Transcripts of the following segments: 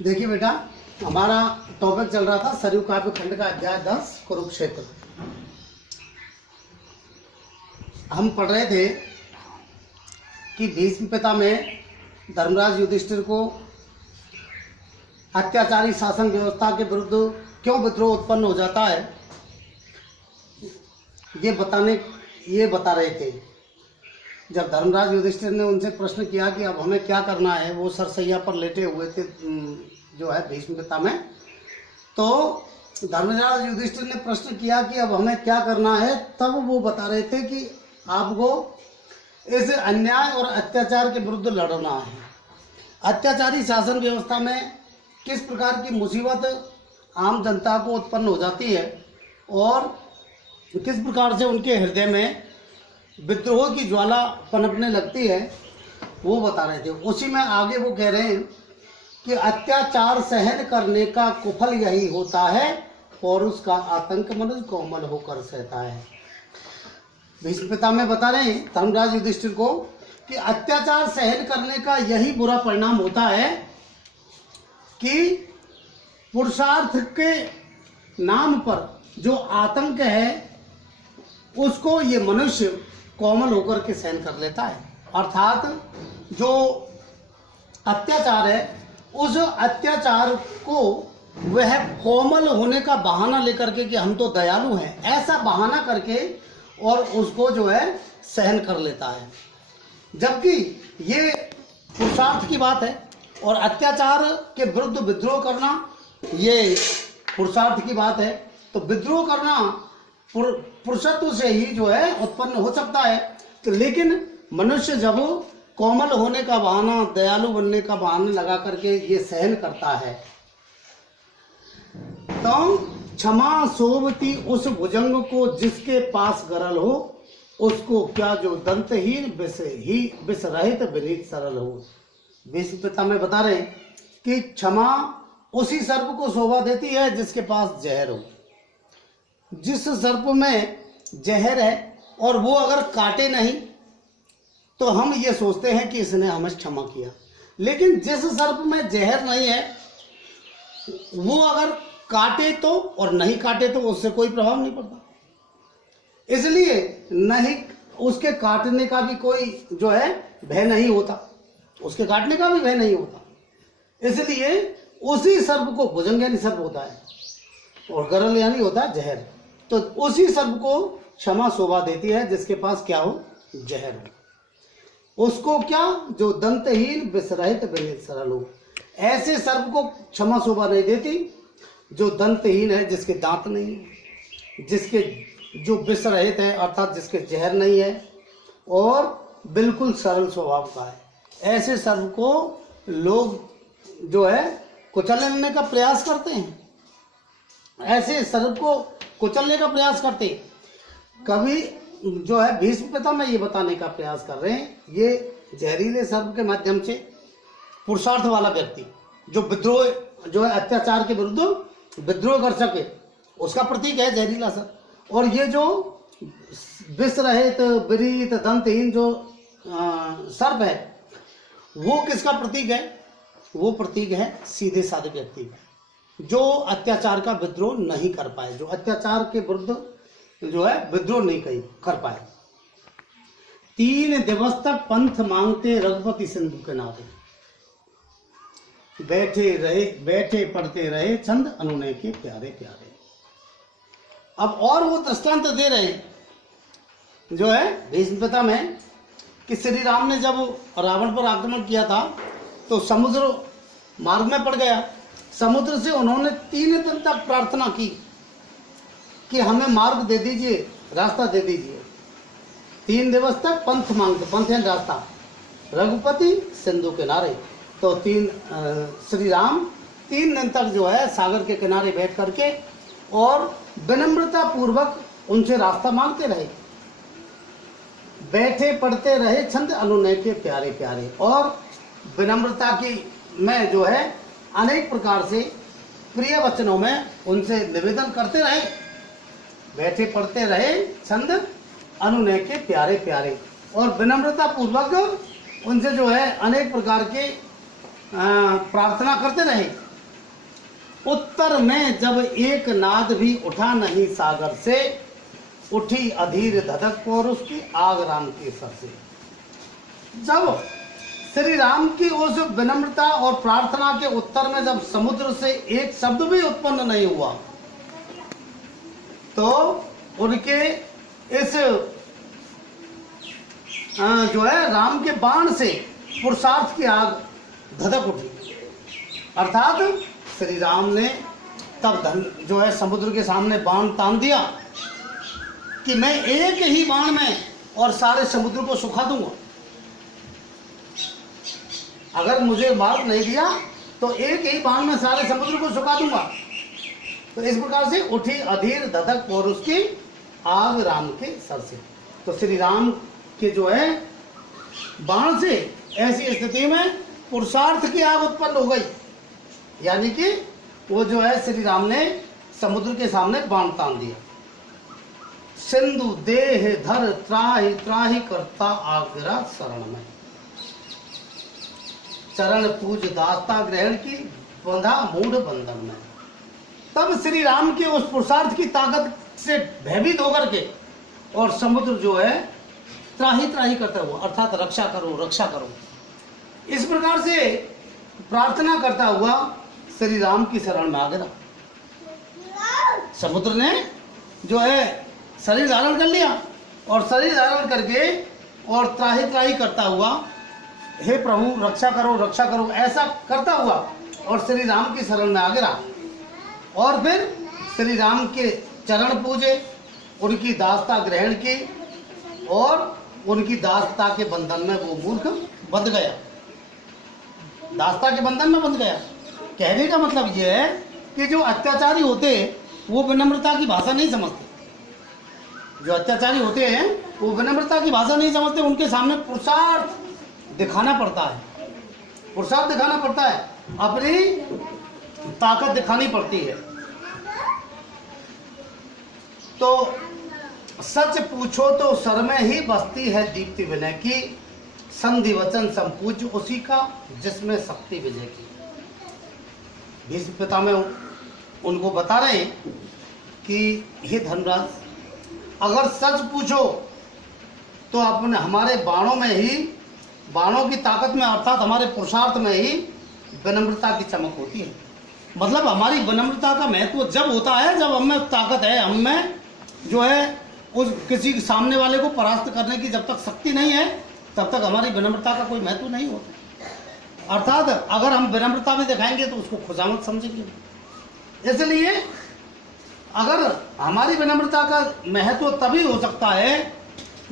देखिए बेटा, हमारा टॉपिक चल रहा था सरयू काव्य खंड का अध्याय 10 कुरुक्षेत्र। हम पढ़ रहे थे कि भीष्म पिता में धर्मराज युधिष्ठिर को अत्याचारी शासन व्यवस्था के विरुद्ध क्यों विद्रोह उत्पन्न हो जाता है, ये बता रहे थे। जब धर्मराज युधिष्ठिर ने उनसे प्रश्न किया कि अब हमें क्या करना है, वो सरसैया पर लेटे हुए थे जो है भीष्म पिता में, तो धर्मराज युधिष्ठिर ने प्रश्न किया कि अब हमें क्या करना है, तब वो बता रहे थे कि आपको इस अन्याय और अत्याचार के विरुद्ध लड़ना है। अत्याचारी शासन व्यवस्था में किस प्रकार की मुसीबत आम जनता को उत्पन्न हो जाती है और किस प्रकार से उनके हृदय में विद्रोह की ज्वाला पनपने लगती है, वो बता रहे थे। उसी में आगे वो कह रहे हैं कि अत्याचार सहन करने का कुफल यही होता है और उसका आतंक मनुष्य कोमल होकर सहता है। भीष्म पिता में बता रहे हैं धर्मराज युधिष्ठिर को कि अत्याचार सहन करने का यही बुरा परिणाम होता है कि पुरुषार्थ के नाम पर जो आतंक है उसको ये मनुष्य कोमल होकर के सहन कर लेता है। अर्थात जो अत्याचार है उस अत्याचार को वह कोमल होने का बहाना लेकर के कि हम तो दयालु हैं, ऐसा बहाना करके और उसको जो है सहन कर लेता है। जबकि ये पुरुषार्थ की बात है और अत्याचार के विरुद्ध विद्रोह करना ये पुरुषार्थ की बात है। तो विद्रोह करना पुरुषत्व से ही जो है उत्पन्न हो सकता है। तो लेकिन मनुष्य जब कोमल होने का बहाना, दयालु बनने का बहाना लगा करके ये सहन करता है, तो क्षमा सोवती उस भुजंग को जिसके पास गरल हो, उसको क्या जो दंतहीन विष रहित विनीत सरल हो। भीष्म पिता में बता रहे कि क्षमा उसी सर्प को शोभा देती है जिसके पास जहर हो। जिस सर्प में जहर है और वो अगर काटे नहीं तो हम ये सोचते हैं कि इसने हमें क्षमा किया, लेकिन जिस सर्प में जहर नहीं है वो अगर काटे तो और नहीं काटे तो उससे कोई प्रभाव नहीं पड़ता। इसलिए नहीं उसके काटने का भी कोई जो है भय नहीं होता, उसके काटने का भी भय नहीं होता। इसलिए उसी सर्प को, भुजंग यानी सर्प होता है और गरल यानी होता है जहर, तो उसी सर्प को क्षमा शोभा देती है जिसके पास क्या हो, जहर हो। उसको क्या जो दंतहीन विष रहित विनीत सरल हो। ऐसे सर्प को क्षमा शोभा नहीं देती जो दंतहीन है, जिसके दांत नहीं है, जिसके जो विष रहित है अर्थात जिसके जहर नहीं है और बिल्कुल सरल स्वभाव का है। ऐसे सर्प को लोग जो है कुचलने का प्रयास करते हैं, ऐसे सर्प को कुचलने का प्रयास करते। कभी जो है भीष्म पिता में ये बताने का प्रयास कर रहे हैं, ये जहरीले सर्प के माध्यम से पुरुषार्थ वाला व्यक्ति जो विद्रोह जो है अत्याचार के विरुद्ध विद्रोह कर सके, उसका प्रतीक है जहरीला सर्प। और ये जो विष रहित विरीत दंतहीन जो सर्प है वो किसका प्रतीक है, वो प्रतीक है सीधे साधे व्यक्ति का जो अत्याचार का विद्रोह नहीं कर पाए, जो अत्याचार के विरुद्ध जो है विद्रोह नहीं कर पाए। 3 दिवस तक पंथ मांगते रघुपति सिंधु के नारे, बैठे पढ़ते रहे छंद अनुनय के प्यारे प्यारे। अब और वो दृष्टांत दे रहे जो है भीष्म पिता में कि श्री राम ने जब रावण पर आक्रमण किया था तो समुद्र मार्ग में पड़ गया। समुद्र से उन्होंने 3 दिन तक प्रार्थना की कि हमें मार्ग दे दीजिए, रास्ता दे दीजिए। 3 दिवस तक पंथ मांगते, पंथ है रास्ता, रघुपति सिंधु किनारे। तो श्री राम 3 दिन तक जो है सागर के किनारे बैठ करके और विनम्रता पूर्वक उनसे रास्ता मांगते रहे। बैठे पढ़ते रहे छंद अनुनय के प्यारे प्यारे, और विनम्रता की में जो है अनेक प्रकार से प्रिय वचनों में उनसे निवेदन करते रहे। बैठे पढ़ते रहे छंद अनुनय के प्यारे प्यारे और विनम्रता पूर्वक उनसे जो है अनेक प्रकार के प्रार्थना करते रहे उत्तर में जब एक नाद भी उठा नहीं सागर से, उठी अधीर धधक और उसकी आग राम के सर से। जब श्री राम की उस विनम्रता और प्रार्थना के उत्तर में जब समुद्र से एक शब्द भी उत्पन्न नहीं हुआ, तो उनके इस जो है राम के बाण से पुरुषार्थ की आग धधक उठी। अर्थात श्री राम ने तब जो है समुद्र के सामने बाण तान दिया कि मैं एक ही बाण में और सारे समुद्र को सुखा दूंगा। अगर मुझे मार नहीं दिया तो एक ही बाण में सारे समुद्र को सुखा दूंगा। तो इस प्रकार से उठी अधीर धधक और उसकी आग राम के सर से। तो श्री राम के जो है बाण से ऐसी स्थिति में पुरुषार्थ की आग उत्पन्न हो गई, यानी कि वो जो है श्री राम ने समुद्र के सामने बाण तान दिया। सिंधु देह धर त्राहि त्राहि करता आगरा शरण में, चरण पूज दास्ता ग्रहण की बंधा मूढ़ बंधन में। तब श्री राम के उस पुरुषार्थ की ताकत से भयभीत होकर के और समुद्र जो है त्राही त्राही करता हुआ, अर्थात रक्षा करो रक्षा करो, इस प्रकार से प्रार्थना करता हुआ श्री राम की शरण में आ गया। समुद्र ने जो है शरीर धारण कर लिया और शरीर धारण करके और त्राही त्राही करता हुआ, हे प्रभु रक्षा करो ऐसा करता हुआ और श्री राम की शरण में आ गया। और फिर श्री राम के चरण पूजे, उनकी दास्ता ग्रहण की और उनकी दास्ता के बंधन में वो मूर्ख बंध गया। दास्ता के बंधन में बंध गया। कहने का मतलब यह है कि जो अत्याचारी होते वो विनम्रता की भाषा नहीं समझते। जो अत्याचारी होते हैं वो विनम्रता की भाषा नहीं समझते। उनके सामने पुरुषार्थ दिखाना पड़ता है, पुरुषार्थ दिखाना पड़ता है, अपनी ताकत दिखानी पड़ती है। तो सच पूछो तो सर में ही बसती है दीप्ति विनय की, संधि वचन संपूज उसी का जिसमें शक्ति विजय की। भीष्म पितामह उनको बता रहे हैं कि हे धर्मराज, अगर सच पूछो तो अपने हमारे बाणों में ही, बाणों की ताकत में अर्थात हमारे पुरुषार्थ में ही विनम्रता की चमक होती है। मतलब हमारी विनम्रता का महत्व जब होता है जब हमें ताकत है, हमें जो है उस किसी सामने वाले को परास्त करने की जब तक शक्ति नहीं है तब तक हमारी विनम्रता का कोई महत्व नहीं होता। अर्थात अगर हम विनम्रता भी दिखाएंगे तो उसको खुजामत समझेंगे। इसलिए अगर हमारी विनम्रता का महत्व तभी हो सकता है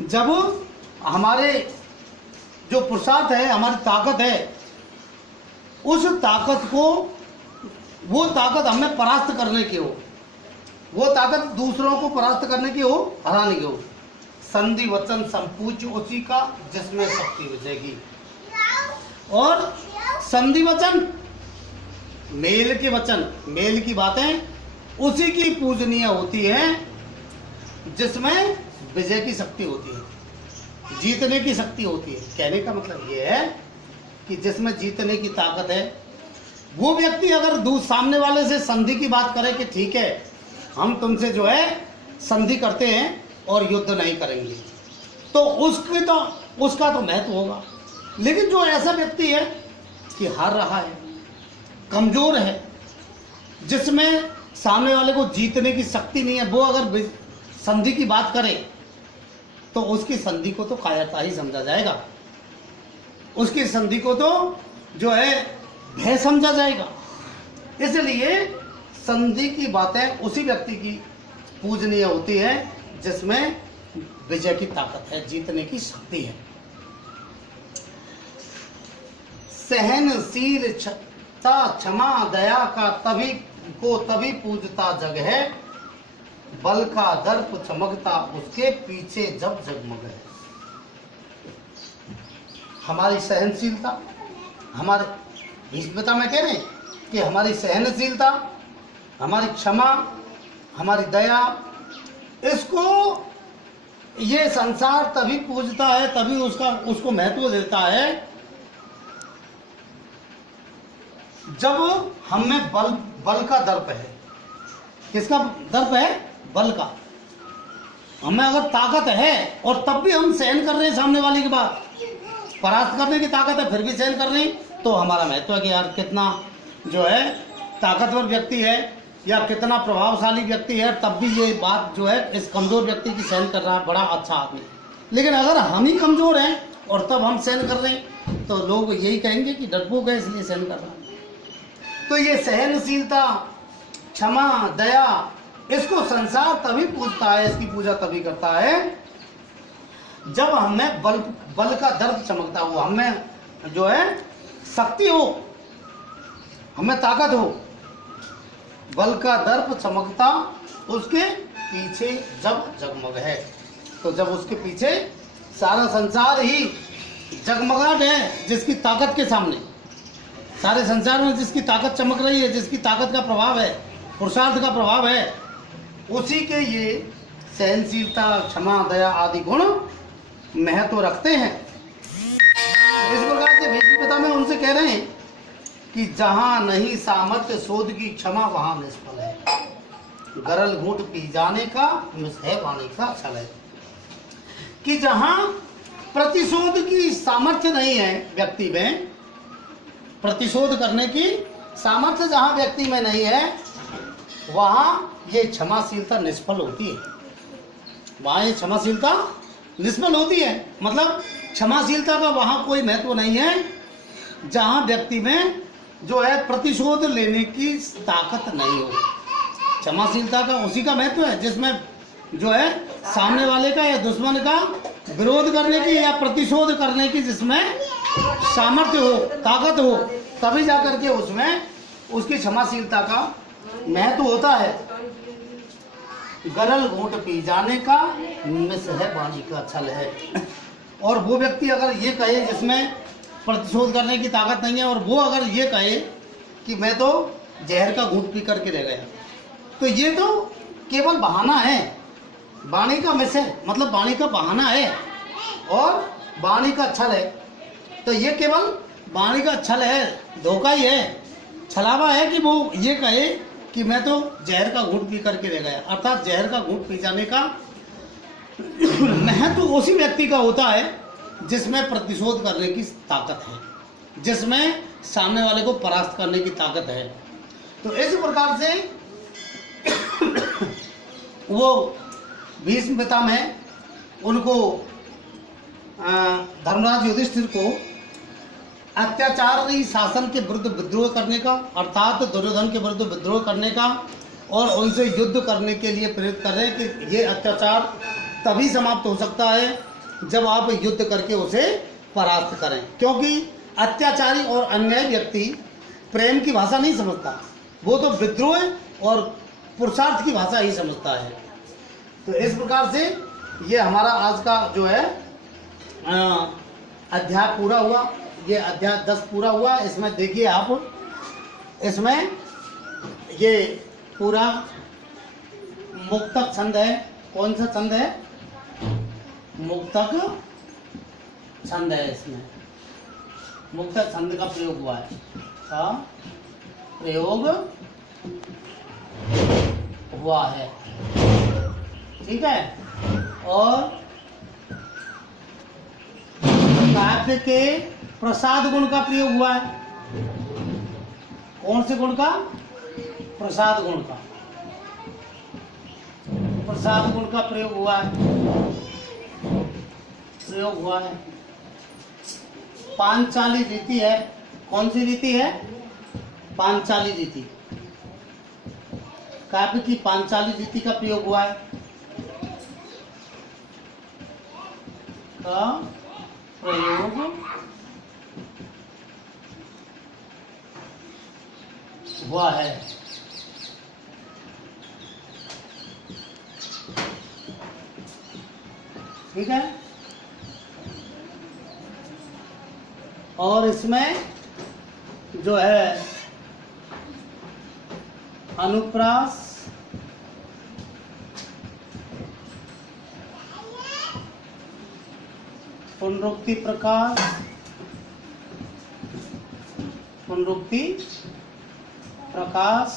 जब हमारे जो पुरुषार्थ है, हमारी ताकत है, उस ताकत को, वो ताकत हमें परास्त करने की हो, वो ताकत दूसरों को परास्त करने की हो, हराने की हो। संधि वचन संपूज उसी का जिसमें शक्ति विजयगी। और संधि वचन मेल के वचन, मेल की बातें उसी की पूजनीय होती है जिसमें विजय की शक्ति होती है, जीतने की शक्ति होती है। कहने का मतलब ये है कि जिसमें जीतने की ताकत है, वो व्यक्ति अगर सामने वाले से संधि की बात करे कि ठीक है हम तुमसे जो है संधि करते हैं और युद्ध नहीं करेंगे, तो उसका तो महत्व होगा। लेकिन जो ऐसा व्यक्ति है कि हार रहा है, कमजोर है, जिसमें सामने वाले को जीतने की शक्ति नहीं है, वो अगर संधि की बात करे तो उसकी संधि को तो कायरता ही समझा जाएगा, उसकी संधि को तो जो है भय समझा जाएगा। इसलिए संधि की बातें उसी व्यक्ति की पूजनीय होती है जिसमें विजय की ताकत है, जीतने की शक्ति है। सहनशील क्षमा दया का तभी पूजता जग है, बल का दर्प चमकता उसके पीछे जब जगमग है। हमारी सहनशीलता, हमारे भीष्मता में कह रहे हैं कि हमारी सहनशीलता, हमारी क्षमा, हमारी दया, इसको ये संसार तभी पूजता है, तभी उसको महत्व देता है जब हम में बल का दर्प है। किसका दर्प है? बल का। हमें अगर ताकत है और तब भी हम सहन कर रहे हैं सामने वाले की बात, परास्त करने की ताकत है फिर भी सहन कर रहे हैं, तो हमारा महत्व है कि यार कितना जो है ताकतवर व्यक्ति है या कितना प्रभावशाली व्यक्ति है, तब भी ये बात जो है इस कमज़ोर व्यक्ति की सहन कर रहा है, बड़ा अच्छा आदमी। लेकिन अगर हम ही कमज़ोर हैं और तब हम सहन कर रहे हैं तो लोग यही कहेंगे कि डरपोक है इसलिए सहन कर रहा है। तो ये सहनशीलता, क्षमा, दया, इसको संसार तभी पूजता है, इसकी पूजा तभी करता है जब हमें बल का दर्प चमकता हो, हमें जो है शक्ति हो, हमें ताकत हो। बल का दर्प चमकता उसके पीछे जब जगमग है, तो जब उसके पीछे सारा संसार ही जगमगाहट है, जिसकी ताकत के सामने सारे संसार में जिसकी ताकत चमक रही है, जिसकी ताकत का प्रभाव है, पुरुषार्थ का प्रभाव है, उसी के ये सहनशीलता, क्षमा, दया आदि गुण महत्व रखते हैं। इस प्रकार से भीष्म पितामह उनसे कह रहे हैं कि जहाँ नहीं सामर्थ्य शोध की क्षमा वहाँ निष्फल है, गरल घूंट पी जाने का मिस है वाणी का छल है। कि जहाँ प्रतिशोध की सामर्थ्य नहीं है व्यक्ति में, प्रतिशोध करने की सामर्थ्य जहाँ व्यक्ति में नहीं है, वहाँ ये क्षमाशीलता निष्फल होती है। वहाँ ये क्षमाशीलता निष्फल होती है, मतलब क्षमाशीलता का वहाँ कोई महत्व नहीं है जहाँ व्यक्ति में जो है प्रतिशोध लेने की ताकत नहीं हो। क्षमाशीलता का उसी का महत्व है जिसमें जो है सामने वाले का या दुश्मन का विरोध करने की या प्रतिशोध करने की जिसमें सामर्थ्य हो, ताकत हो, तभी जाकर के उसमें उसकी क्षमाशीलता का महत्व होता है। गरल घूंट पी जाने का मिस है वाणी का छल है। और वो व्यक्ति अगर ये कहे जिसमें प्रतिशोध करने की ताकत नहीं है, और वो अगर ये कहे कि मैं तो जहर का घूंट पी करके रह गया, तो ये तो केवल बहाना है, वाणी का मिस है, मतलब वाणी का बहाना है और वाणी का छल है। तो ये केवल वाणी का छल है, धोखा ही है, छलावा है कि वो ये कहे कि मैं तो जहर का घूंट पी करके रह गया। अर्थात जहर का घूंट पी जाने का महत्व उसी व्यक्ति का होता है जिसमें प्रतिशोध करने की ताकत है, जिसमें सामने वाले को परास्त करने की ताकत है। तो इस प्रकार से वो भीष्म पितामह उनको धर्मराज युधिष्ठिर को अत्याचारी शासन के विरुद्ध विद्रोह करने का, अर्थात दुर्योधन के विरुद्ध विद्रोह करने का और उनसे युद्ध करने के लिए प्रेरित कर रहे हैं कि ये अत्याचार तभी समाप्त हो सकता है जब आप युद्ध करके उसे परास्त करें। क्योंकि अत्याचारी और अन्यायी व्यक्ति प्रेम की भाषा नहीं समझता, वो तो विद्रोह और पुरुषार्थ की भाषा ही समझता है। तो इस प्रकार से ये हमारा आज का जो है अध्याय पूरा हुआ, ये अध्याय 10 पूरा हुआ। इसमें देखिए आप, इसमें ये पूरा मुक्तक छंद है। कौन सा छंद है? मुक्तक छंद है। इसमें मुक्तक छंद का प्रयोग हुआ है, प्रयोग हुआ है, ठीक है। और काव्य के प्रसाद गुण का प्रयोग हुआ है। कौन से गुण का? प्रसाद गुण का, प्रसाद गुण का प्रयोग हुआ है। पांचाली रीति है। कौन सी रीति है? पांचाली रीति। काव्य की पांचाली रीति का प्रयोग हुआ है। प्रयोग हुआ है। ठीक है। और इसमें जो है अनुप्रास, पुनरुक्ति प्रकाश, पुनरुक्ति प्रकाश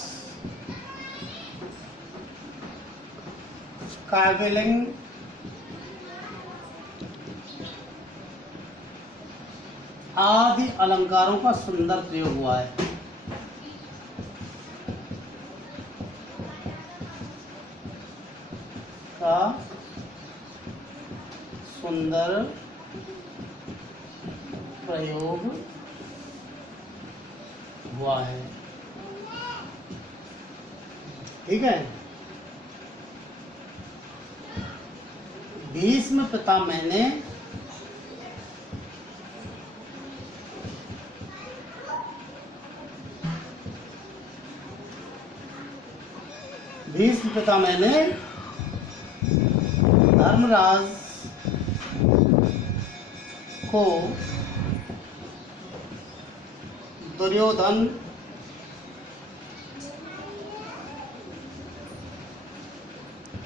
काव्यलिंग आदि अलंकारों का सुंदर प्रयोग हुआ है। का सुंदर प्रयोग हुआ है। ठीक है। भीष्म पितामह ने धर्मराज को दुर्योधन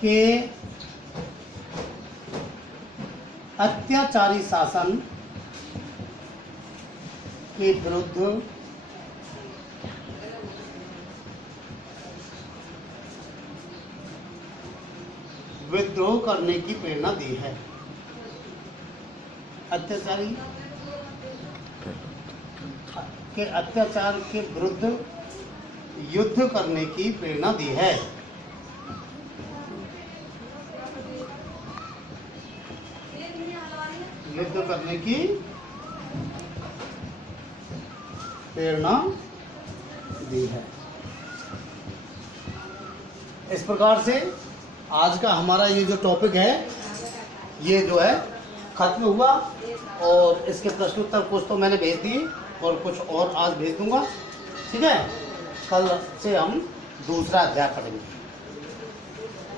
के अत्याचारी शासन के विरुद्ध विद्रोह करने की प्रेरणा दी है। अत्याचारी के अत्याचार के विरुद्ध युद्ध करने की प्रेरणा दी है। युद्ध करने की प्रेरणा दी है। इस प्रकार से आज का हमारा ये जो टॉपिक है ये जो है खत्म हुआ, और इसके प्रश्न उत्तर कुछ तो मैंने भेज दिए और कुछ और आज भेज दूंगा। ठीक है, कल से हम दूसरा अध्याय पढ़ेंगे।